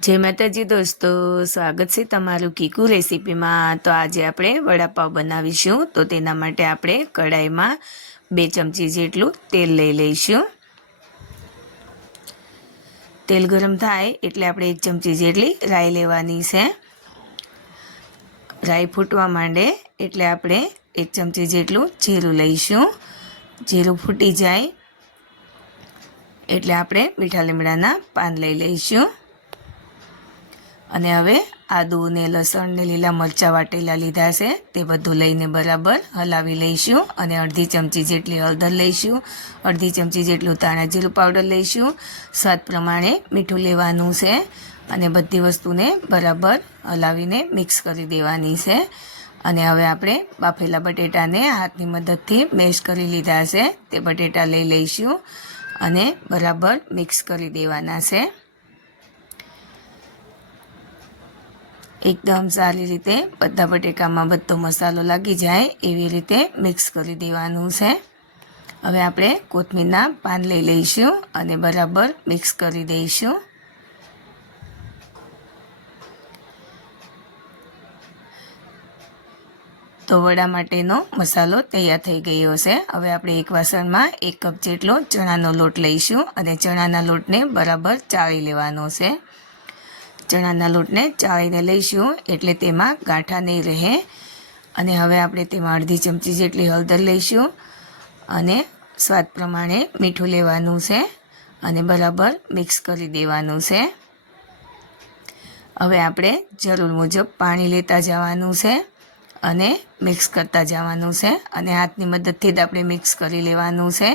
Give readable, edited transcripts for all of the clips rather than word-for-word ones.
જય માતાજી દોસ્તો, સ્વાગત છે તમારું કીકુ રેસીપીમાં। તો આજે આપણે વડાપાવ બનાવીશું। તો તેના માટે આપણે કઢાઈમાં 2 ચમચી જેટલું તેલ લઈ લઈશું। તેલ ગરમ થાય એટલે આપણે 1 ચમચી જેટલી રાઈ લેવાની છે। રાઈ ફૂટવા માંડે એટલે આપણે 1 ચમચી જેટલું જીરું લઈશું। જીરું ફૂટી જાય એટલે આપણે મીઠા લીમડાના પાન લઈ લઈશું। અને હવે આદુ ને લસણ ને લીલા મરચાં વાટેલા લીધા છે તે બધું લઈને બરાબર હલાવી લઈશું। અને અડધી ચમચી જેટલી હળદર લઈશું, અડધી ચમચી જેટલું ધાણા જીરું પાવડર લઈશું, સ્વાદ પ્રમાણે મીઠું લેવાનું છે અને બધી વસ્તુને બરાબર હલાવીને મિક્સ કરી દેવાની છે। અને હવે આપણે બાફેલા બટેટાને હાથની મદદથી મેશ કરી લીધા છે તે બટેટા લઈ લઈશું અને બરાબર મિક્સ કરી દેવાના છે। એકદમ સારી રીતે બધા બટેકામાં બધો મસાલો લાગી જાય એવી રીતે મિક્સ કરી દેવાનું છે। હવે આપણે કોથમીરના પાન લઈ લઈશું અને બરાબર મિક્સ કરી દઈશું। તો વડા માટેનો મસાલો તૈયાર થઈ ગયો છે। હવે આપણે એક વાસણમાં 1 કપ જેટલો ચણાનો લોટ લઈશું અને ચણાના લોટને બરાબર ચાળી લેવાનો છે। ચણાના લોટને ચાળીને લઈશું એટલે તેમાં ગાંઠા નહીં રહે। અને હવે આપણે તેમાં અડધી ચમચી જેટલી હળદર લઈશું અને સ્વાદ પ્રમાણે મીઠું લેવાનું છે અને બરાબર મિક્સ કરી દેવાનું છે। હવે આપણે જરૂર મુજબ પાણી લેતા જવાનું છે અને મિક્સ કરતા જવાનું છે અને હાથની મદદથી જ આપણે મિક્સ કરી લેવાનું છે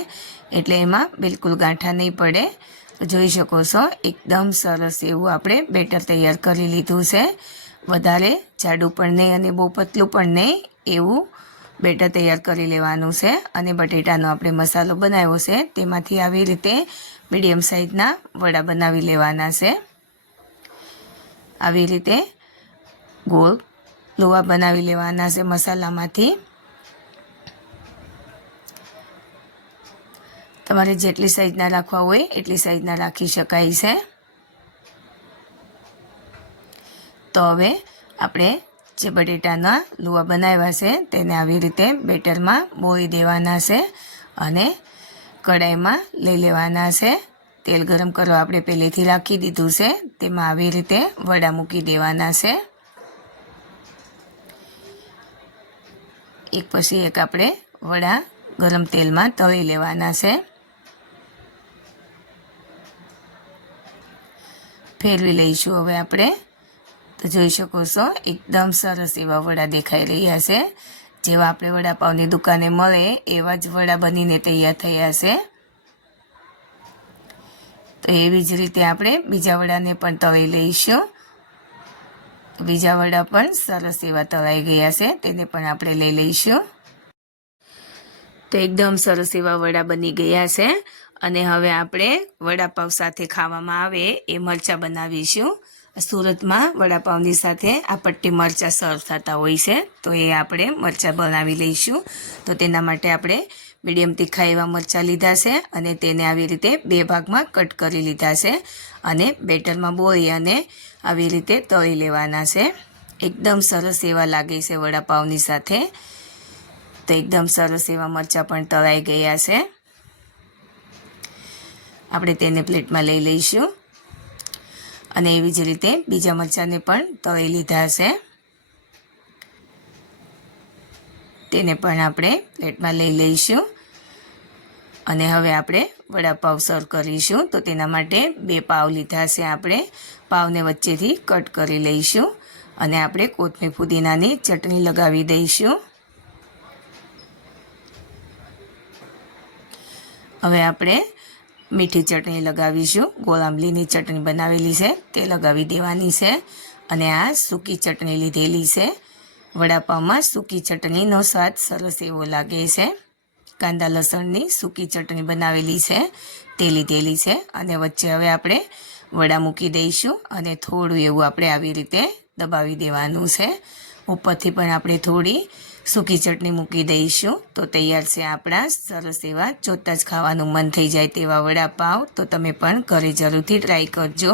એટલે એમાં બિલકુલ ગાંઠા નહીં પડે। જોઈ શકો છો એકદમ સરસ એવું આપણે બેટર તૈયાર કરી લીધું છે। વધારે જાડું પણ નહીં અને બહુ પતલું પણ નહીં એવું બેટર તૈયાર કરી લેવાનું છે। અને બટેટાનો આપણે મસાલો બનાવ્યો છે તેમાંથી આવી રીતે મીડિયમ સાઇઝના વડા બનાવી લેવાના છે। આવી રીતે ગોળ લોવા બનાવી લેવાના છે મસાલામાંથી। તમારે જેટલી સાઈઝના રાખવા હોય એટલી સાઈઝના રાખી શકાય છે। તો હવે આપણે જે બટેટાના લુવા બનાવ્યા છે તેને આવી રીતે બેટરમાં બોળી દેવાના છે અને કઢાઈમાં લઈ લેવાના છે। તેલ ગરમ કરવા આપણે પહેલેથી રાખી દીધું છે તેમાં આવી રીતે વડા મૂકી દેવાના છે। એક પછી એક આપણે વડા ગરમ તેલમાં તળી લેવાના છે। ફેરવી લઈશું હવે આપણે। તો જોઈ શકો છો એકદમ સરસ એવા વડા દેખાઈ રહ્યા છે। જેવા આપણે વડાપાવની દુકાને મળે એવા જ વડા બનીને તૈયાર થયા છે। તો એવી જ રીતે આપણે બીજા વડાને પણ તળી લઈશું। બીજા વડા પણ સરસ એવા તળાઈ ગયા છે તેને પણ આપણે લઈ લઈશું। તો એકદમ સરસ એવા વડા બની ગયા છે અને હવે આપણે વડાપાવ સાથે ખાવામાં આવે એ મરચાં બનાવીશું। સુરતમાં વડાપાવની સાથે આ પટ્ટી મરચાં સર્વ થતા હોય છે તો એ આપણે મરચાં બનાવી લઈશું। તો તેના માટે આપણે મીડિયમ તીખા એવા મરચાં લીધા છે અને તેને આવી રીતે 2 ભાગમાં કટ કરી લીધા છે અને બેટરમાં બોળી અને આવી રીતે તળી લેવાના છે। એકદમ સરસ એવા લાગે છે વડાપાવની સાથે। તો એકદમ સરસ એવા મરચાં પણ તળાઈ ગયા છે। આપણે તેને પ્લેટમાં લઈ લઈશું અને એવી જ રીતે બીજા મરચાંને પણ તળી લીધા છે તેને પણ આપણે પ્લેટમાં લઈ લઈશું। અને હવે આપણે વડાપાવ સર્વ કરીશું। તો તેના માટે 2 પાવ લીધા છે આપણે। પાવને વચ્ચેથી કટ કરી લઈશું અને આપણે કોથમીર પુદીનાની ચટણી લગાવી દઈશું। હવે આપણે મીઠી ચટણી લગાવીશું। ગોળ આંબલીની ચટણી બનાવેલી છે તે લગાવી દેવાની છે અને આ સૂકી ચટણી લીધેલી છે। વડાપાવમાં સૂકી ચટણીનો સ્વાદ સરસ એવો લાગે છે। કાંદા લસણની સૂકી ચટણી બનાવેલી છે તે લીધેલી છે અને વચ્ચે હવે આપણે વડા મૂકી દઈશું અને થોડું એવું આપણે આવી રીતે દબાવી દેવાનું છે। ઉપરથી પણ આપણે થોડી સૂકી ચટણી મૂકી દઈશું। તો તૈયાર છે આપણા સરસ એવા જોતાં જ ખાવાનું મન થઈ જાય તેવા વડાપાવ। તો તમે પણ ઘરે જરૂરથી ટ્રાય કરજો।